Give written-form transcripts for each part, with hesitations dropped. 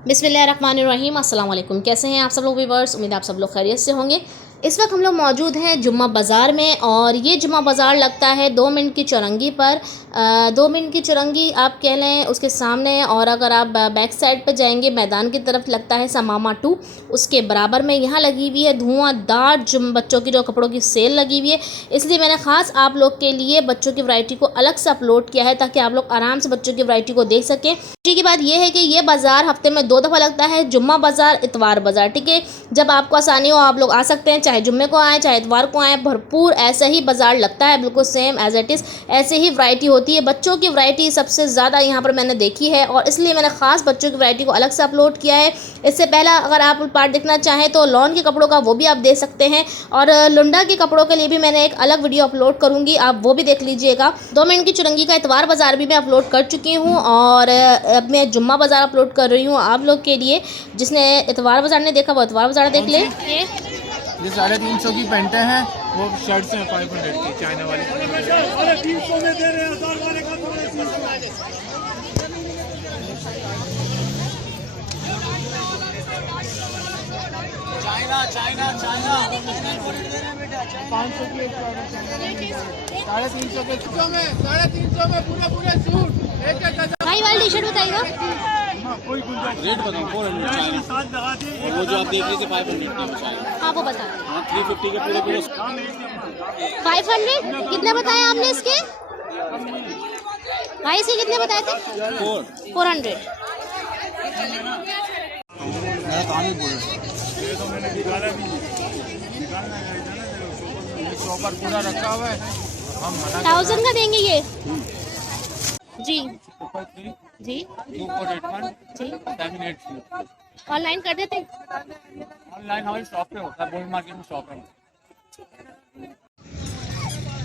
बिस्मिल्लाहिर्रहमानिर्रहीम। अस्सलाम वालेकुम। कैसे हैं आप सब लोग व्यूअर्स? उम्मीद है आप सब लोग खैरियत से होंगे। इस वक्त हम लोग मौजूद हैं जुम्मा बाज़ार में और ये जुम्मा बाज़ार लगता है 2 मिनट की चौरंगी पर। 2 मिनट की चौरंगी आप कह लें उसके सामने, और अगर आप बैक साइड पर जाएंगे मैदान की तरफ लगता है समामा 2, उसके बराबर में यहाँ लगी हुई है धुआंधार बच्चों की जो कपड़ों की सेल लगी हुई है। इसलिए मैंने ख़ास आप लोग के लिए बच्चों की वैरायटी को अलग से अपलोड किया है ताकि आप लोग आराम से बच्चों की वैरायटी को देख सकें। खुशी की बात यह है कि ये बाज़ार हफ्ते में 2 दफ़ा लगता है, जुम्मा बाज़ार, इतवार बाज़ार। ठीक है, जब आपको आसानी हो आप लोग आ सकते हैं, चाहे जुम्मे को आएँ चाहे इतवार को आएँ। भरपूर ऐसा ही बाज़ार लगता है, बिल्कुल सेम एज इट इज़ ऐसे ही वैरायटी होती है। बच्चों की वैरायटी सबसे ज़्यादा यहाँ पर मैंने देखी है और इसलिए मैंने ख़ास बच्चों की वैरायटी को अलग से अपलोड किया है। इससे पहला अगर आप पार्ट देखना चाहें तो लॉन के कपड़ों का वो भी आप देख सकते हैं, और लुंडा के कपड़ों के लिए भी मैंने एक अलग वीडियो अपलोड करूँगी, आप वो भी देख लीजिएगा। 2 मिनट की चुरंगी का इतवार बाज़ार भी मैं अपलोड कर चुकी हूँ और अब मैं जुम्मा बाज़ार अपलोड कर रही हूँ आप लोग के लिए। जिसने इतवार बाज़ार ने देखा वो इतवार बाज़ार देख ले। ये 350 की पेंटें हैं, वो शर्ट्स हैं 500 की चाइना वाली। 350 में दे रहे हैं, 1000 वाले का चाइना चाइना चाइना 500 की 350 में 350 में पूरे सूट भाई वाली टी शर्ट बताइएगा। रेट बताओ। 400 और वो जो आप देख रहे थे 500 का। हाँ वो बता। 350 के पूरे 500 कितने बताए आपने इसके? भाई इसके कितने बताए थे? 400। मेरा काम ही बोल रहा है पूरा रखा हुआ है, हम 1000 का देंगे ये जी जी जी। ऑनलाइन कर देते? ऑनलाइन हमारी शॉप पे होता है, गोल्ड मार्केट में शॉप है।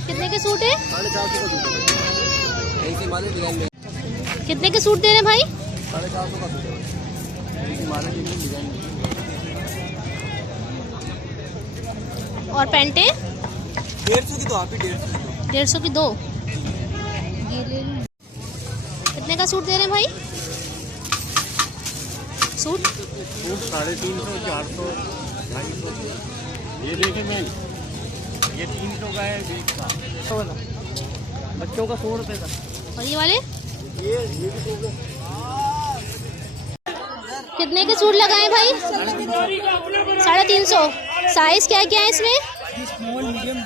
कितने के सूट है? 450 कितने के सूट दे रहे हैं भाई? 450 का सूट और पैंटे 150 की, तो आप ही 150 की 2। कितने का सूट दे रहे हैं भाई? सूट 350, 400, 250। ये देखिए मैम, ये 300 का है, 20 का बच्चों का 100 रुपये का। और ये वाले ये भी 100 का। कितने के सूट लगाए भाई? 350। साइज क्या क्या है इसमें? Small medium.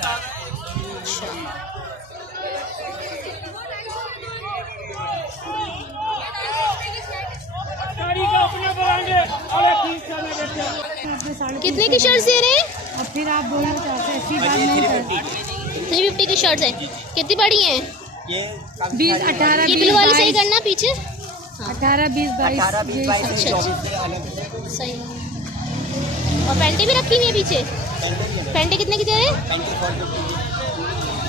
कितने की शर्ट्स दे रहे हैं? और फिर आप बोलना चाहते हैं ऐसी बात नहीं करते। 350 की शर्ट्स है। कितनी बड़ी हैं? 20, 18, ये 20, ब्लू वाली सही 22, करना पीछे। 18, 20, 22। अच्छा सही। और पैंटे भी रखी हुई है पीछे? पैंटे कितने की दे रहे हैं?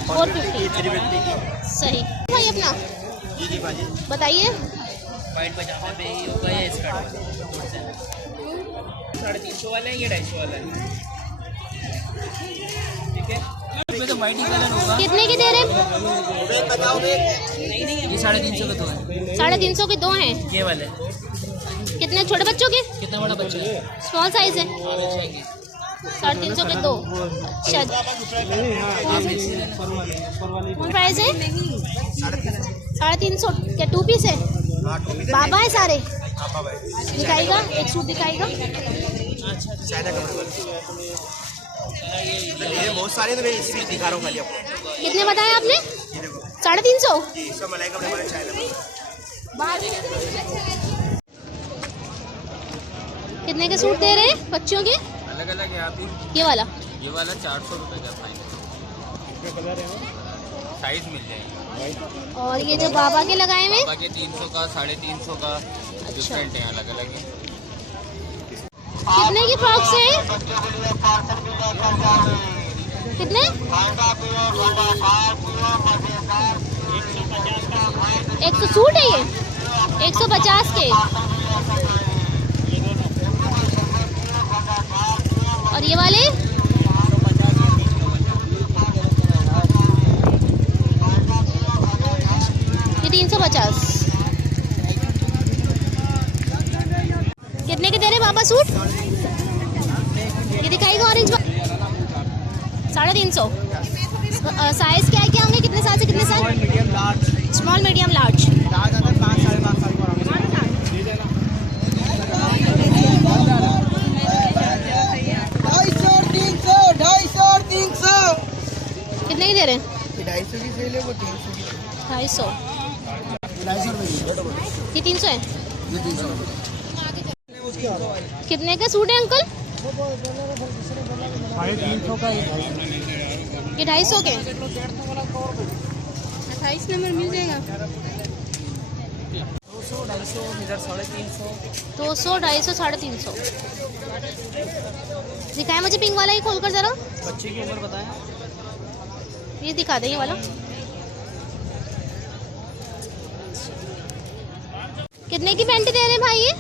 450। सही भाई अपना बताइए। वाइट पजामा पे ही होगा या स्कर्ट? 350 वाला है, ये 250 वाला है। ठीक है, इसमें तो वाइट ही कलर होगा। कितने की दे रहे हैं? ये 350 का तो है। 350 के 2 हैं। ये वाले कितने छोटे बच्चों के? कितना बड़ा बच्चा है? स्मॉल साइज है। 350 के 2। अच्छा कौन प्राइस है? 350। क्या 2 पीस है? बाबा है सारे? दिखाएगा एक सूट दिखाएगा। बहुत सारे तो मैं इसी दिखा रहा हूँ खाली आपको। कितने बताए आपने? 350। कितने के सूट दे रहे हैं बच्चों के? अलग अलग है। आप ये वाला 400 रुपये का फाइनल साइज मिल जाएगी। और ये जो बाबा के लगाए हुए? बाबा के 300 का, 350 का, डिफरेंट है, अलग अलग है। कितने की फ्रॉक्स है? कितने? 100 सूट है ये? 150 के। और ये वाले? ये 350। पापा सूट? ये दिखाएगा ऑरेंज 350। साइज क्या क्या होंगे, कितने साल से कितने साल? Medium large, small medium large. Large अगर 5 साढ़े 5 साल का 250 और 300। कितने की दे रहे हैं? 250 की सेल है वो 300 की। 250। 250 रुपए ये 300 है। ये 300। कितने का सूट है अंकल? 350 का ये 250 के। 28 नंबर मिल जाएगा। 200 250 इधर 350। 200 250 350। दिखाए मुझे पिंक वाला ही खोल कर जरा। बच्चे की उम्र बताएं। ये दिखा दें ये वाला। कितने की पैंट दे रहे हैं भाई ये?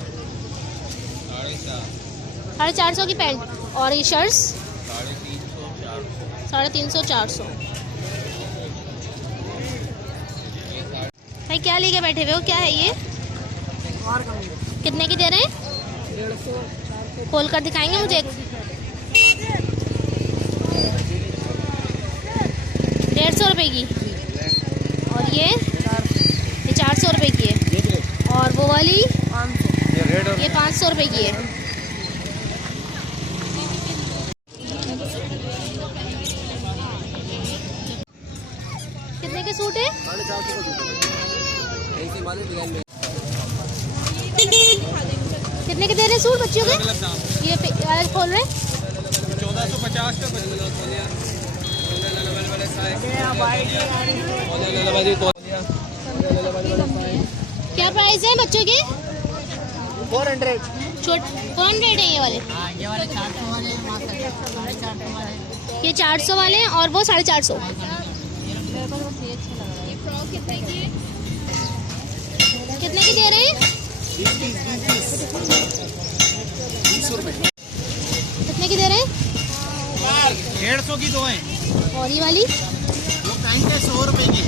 450 की पैंट। और ये शर्ट्स 350 400। भाई क्या लेके बैठे हुए हो, क्या है ये? कितने की दे रहे हैं? 150 खोल कर दिखाएंगे मुझे? 150 रुपए की। और ये 400 रुपए की है। और वो वाली ये 500 रुपए की है। कितने के सूट है? 450 कितने के दे रहे हैं सूट बच्चों के? ये अलग खोल रहे हैं। 1450 का क्या प्राइस है बच्चों के? 400। 400 है ये वाले। ये 400 वाले हैं और वो 450। कितने की दे रहे हैं? 300 रुपए। कितने की दे रहे हैं? 150 की दो हैं। और ये वाली वो पैंट है 100 रुपए की।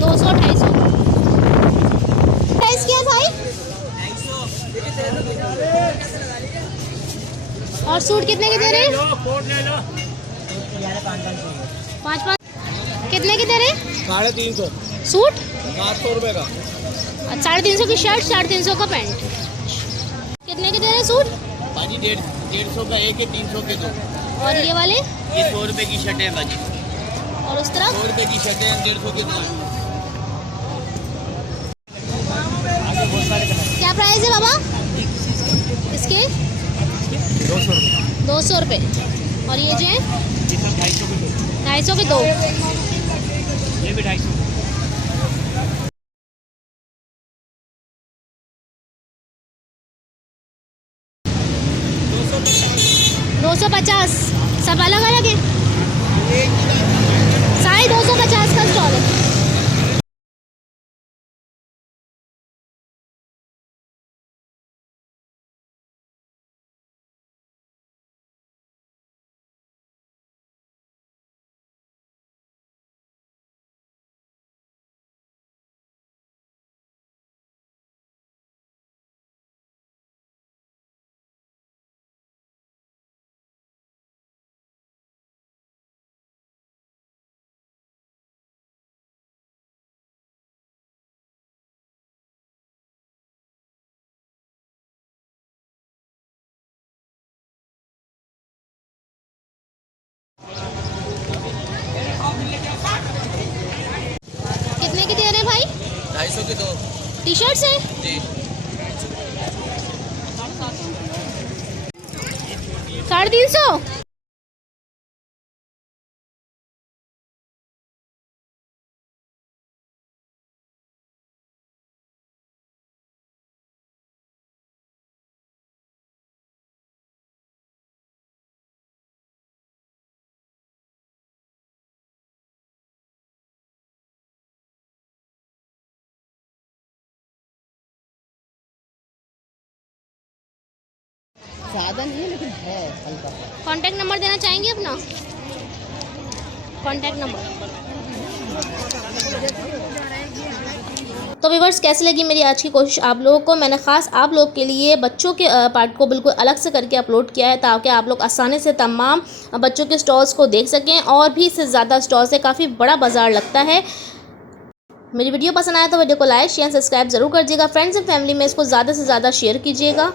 200 250। प्राइस क्या है भाई? और सूट कितने के दे रहे हैं? 5 कितने के दे रहे हैं? 350। सूट 700 रुपए का। 350 की शर्ट, 350 का पैंट। कितने के दे रहे हैं सूट? बाजी 150 का एक है, 300 के दो। और ये वाले? ये 100 रुपए की शर्ट है बाजी। और उस तरफ 100 रुपए की शर्ट है, 150 के दो। क्या प्राइस है बाबा इसके? 200 रुपये। और ये जो है 250 के दो। ये भी 250। 250 सब अलग अलग है। 250 का स्टॉल है। कितने की दे रहे हैं भाई? 250 के दो। टी शर्ट्स है जी। 350। ज़्यादा नहीं है लेकिन है हल्का। कांटेक्ट नंबर देना चाहेंगे अपना? Contact number. तो व्यूअर्स कैसी लगी मेरी आज की कोशिश आप लोगों को। मैंने ख़ास आप लोग के लिए बच्चों के पार्ट को बिल्कुल अलग से करके अपलोड किया है ताकि आप लोग आसानी से तमाम बच्चों के स्टॉल्स को देख सकें। और भी इससे ज़्यादा स्टॉल्स है, काफ़ी बड़ा बाज़ार लगता है। मेरी वीडियो पसंद आया तो वीडियो को लाइक शेयर सब्सक्राइब ज़रूर कर दीजिएगा। फ्रेंड्स एंड फैमिली में इसको ज़्यादा से ज़्यादा शेयर कीजिएगा।